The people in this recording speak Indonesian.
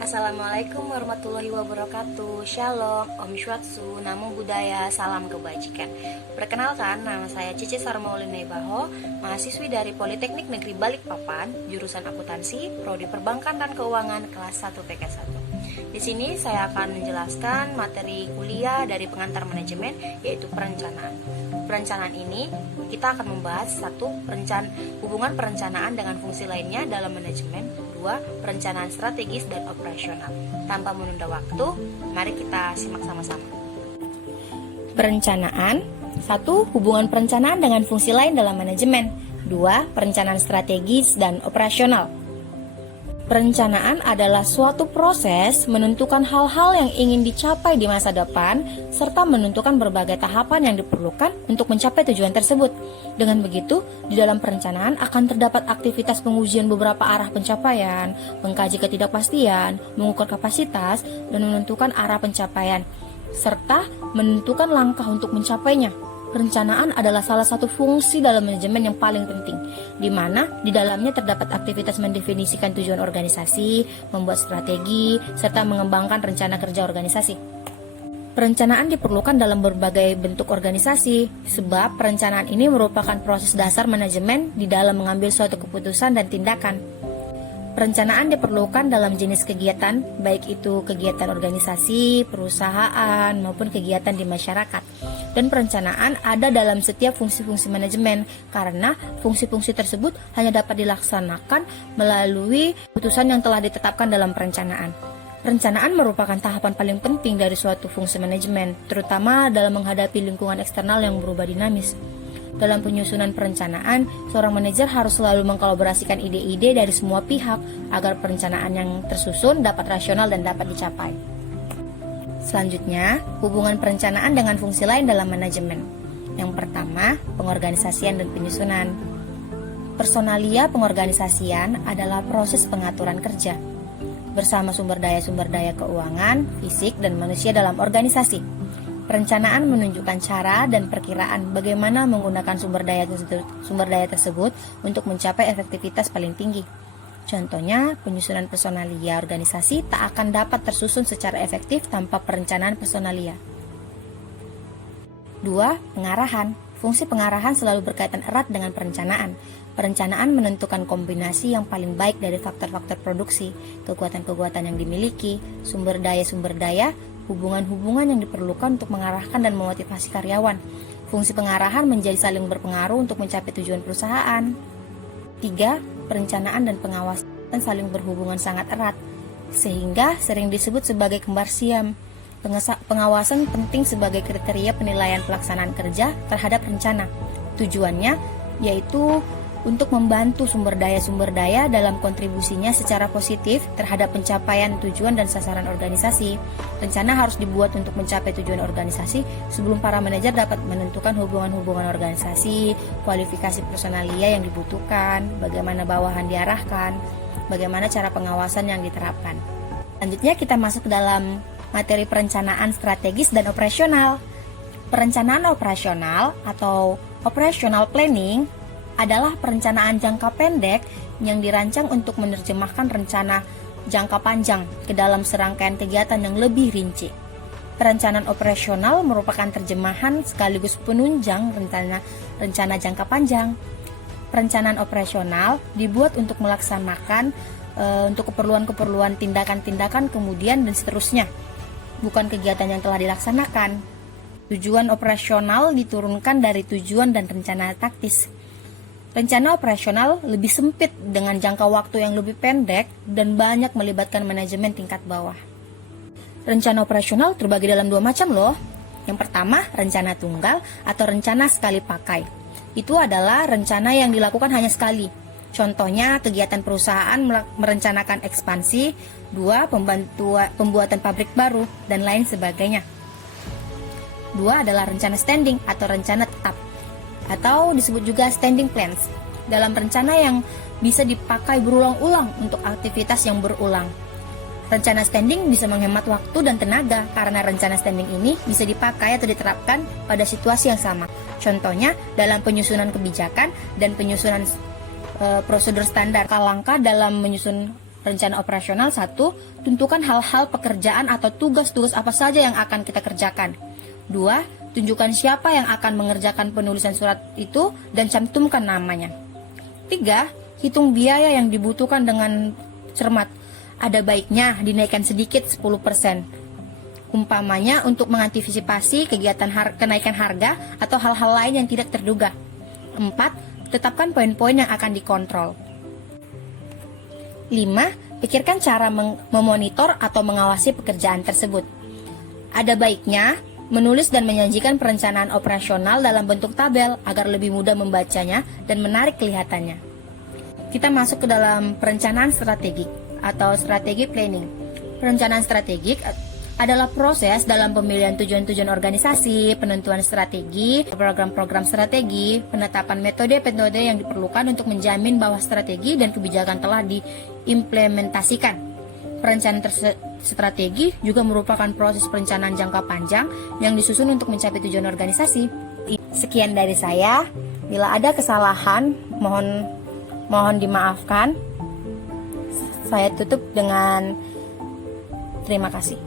Assalamualaikum warahmatullahi wabarakatuh. Shalom, Om Shwatsu, Namo Buddhaya, salam kebajikan. Perkenalkan, nama saya Cici Sarmaulina Baho, mahasiswi dari Politeknik Negeri Balikpapan, jurusan akuntansi, prodi perbankan dan keuangan kelas 1 PK1. Di sini saya akan menjelaskan materi kuliah dari pengantar manajemen, yaitu perencanaan. Perencanaan ini kita akan membahas hubungan perencanaan dengan fungsi lainnya dalam manajemen. 2. Perencanaan strategis dan operasional. Tanpa menunda waktu, mari kita simak sama-sama. Perencanaan. 1. Hubungan perencanaan dengan fungsi lain dalam manajemen. 2. Perencanaan strategis dan operasional. Perencanaan adalah suatu proses menentukan hal-hal yang ingin dicapai di masa depan, serta menentukan berbagai tahapan yang diperlukan untuk mencapai tujuan tersebut. Dengan begitu, di dalam perencanaan akan terdapat aktivitas pengujian beberapa arah pencapaian, mengkaji ketidakpastian, mengukur kapasitas, dan menentukan arah pencapaian, serta menentukan langkah untuk mencapainya. Perencanaan adalah salah satu fungsi dalam manajemen yang paling penting, di mana di dalamnya terdapat aktivitas mendefinisikan tujuan organisasi, membuat strategi, serta mengembangkan rencana kerja organisasi. Perencanaan diperlukan dalam berbagai bentuk organisasi, sebab perencanaan ini merupakan proses dasar manajemen di dalam mengambil suatu keputusan dan tindakan. Perencanaan diperlukan dalam jenis kegiatan, baik itu kegiatan organisasi, perusahaan, maupun kegiatan di masyarakat. Dan perencanaan ada dalam setiap fungsi-fungsi manajemen, karena fungsi-fungsi tersebut hanya dapat dilaksanakan melalui keputusan yang telah ditetapkan dalam perencanaan. Perencanaan merupakan tahapan paling penting dari suatu fungsi manajemen, terutama dalam menghadapi lingkungan eksternal yang berubah dinamis. Dalam penyusunan perencanaan, seorang manajer harus selalu mengkolaborasikan ide-ide dari semua pihak agar perencanaan yang tersusun dapat rasional dan dapat dicapai. Selanjutnya, hubungan perencanaan dengan fungsi lain dalam manajemen. Yang pertama, pengorganisasian dan penyusunan. Personalia pengorganisasian adalah proses pengaturan kerja bersama sumber daya keuangan, fisik, dan manusia dalam organisasi. Perencanaan menunjukkan cara dan perkiraan bagaimana menggunakan sumber daya tersebut untuk mencapai efektivitas paling tinggi. Contohnya, penyusunan personalia organisasi tak akan dapat tersusun secara efektif tanpa perencanaan personalia. 2. Pengarahan. Fungsi pengarahan selalu berkaitan erat dengan perencanaan. Perencanaan menentukan kombinasi yang paling baik dari faktor-faktor produksi, kekuatan-kekuatan yang dimiliki, sumber daya, hubungan-hubungan yang diperlukan untuk mengarahkan dan memotivasi karyawan. Fungsi pengarahan menjadi saling berpengaruh untuk mencapai tujuan perusahaan. 3. Perencanaan dan pengawasan saling berhubungan sangat erat, sehingga sering disebut sebagai kembar siam. Pengawasan penting sebagai kriteria penilaian pelaksanaan kerja terhadap rencana. Tujuannya yaitu untuk membantu sumber daya dalam kontribusinya secara positif terhadap pencapaian tujuan dan sasaran organisasi. Rencana harus dibuat untuk mencapai tujuan organisasi sebelum para manajer dapat menentukan hubungan-hubungan organisasi, kualifikasi personalia yang dibutuhkan, bagaimana bawahan diarahkan, bagaimana cara pengawasan yang diterapkan. Selanjutnya kita masuk ke dalam materi perencanaan strategis dan operasional. Perencanaan operasional atau operational planning adalah perencanaan jangka pendek yang dirancang untuk menerjemahkan rencana jangka panjang ke dalam serangkaian kegiatan yang lebih rinci. Perencanaan operasional merupakan terjemahan sekaligus penunjang rencana jangka panjang. Perencanaan operasional dibuat untuk melaksanakan untuk keperluan-keperluan tindakan-tindakan kemudian dan seterusnya, bukan kegiatan yang telah dilaksanakan. Tujuan operasional diturunkan dari tujuan dan rencana taktis. Rencana operasional lebih sempit dengan jangka waktu yang lebih pendek dan banyak melibatkan manajemen tingkat bawah. Rencana operasional terbagi dalam 2 macam loh. Yang pertama, rencana tunggal atau rencana sekali pakai. Itu adalah rencana yang dilakukan hanya sekali. Contohnya, kegiatan perusahaan merencanakan ekspansi, 2. Pembuatan pabrik baru, dan lain sebagainya. 2 adalah rencana standing atau rencana tetap, atau disebut juga standing plans, dalam rencana yang bisa dipakai berulang-ulang untuk aktivitas yang berulang. Rencana standing bisa menghemat waktu dan tenaga karena rencana standing ini bisa dipakai atau diterapkan pada situasi yang sama. Contohnya dalam penyusunan kebijakan dan penyusunan prosedur standar. Langkah dalam menyusun Rencana operasional 1. Tentukan hal-hal pekerjaan atau tugas-tugas apa saja yang akan kita kerjakan. 2. Tunjukkan siapa yang akan mengerjakan penulisan surat itu dan cantumkan namanya. 3. Hitung biaya yang dibutuhkan dengan cermat. Ada baiknya dinaikkan sedikit 10%. Umpamanya untuk mengantisipasi kegiatan kenaikan harga atau hal-hal lain yang tidak terduga. 4. Tetapkan poin-poin yang akan dikontrol. 5. Pikirkan cara memonitor atau mengawasi pekerjaan tersebut. Ada baiknya menulis dan menyajikan perencanaan operasional dalam bentuk tabel agar lebih mudah membacanya dan menarik kelihatannya. Kita masuk ke dalam perencanaan strategik atau strategi planning. Perencanaan strategik adalah proses dalam pemilihan tujuan-tujuan organisasi, penentuan strategi, program-program strategi, penetapan metode-metode yang diperlukan untuk menjamin bahwa strategi dan kebijakan telah diimplementasikan. Perencanaan strategi juga merupakan proses perencanaan jangka panjang yang disusun untuk mencapai tujuan organisasi. Sekian dari saya. Bila ada kesalahan, mohon dimaafkan. Saya tutup dengan terima kasih.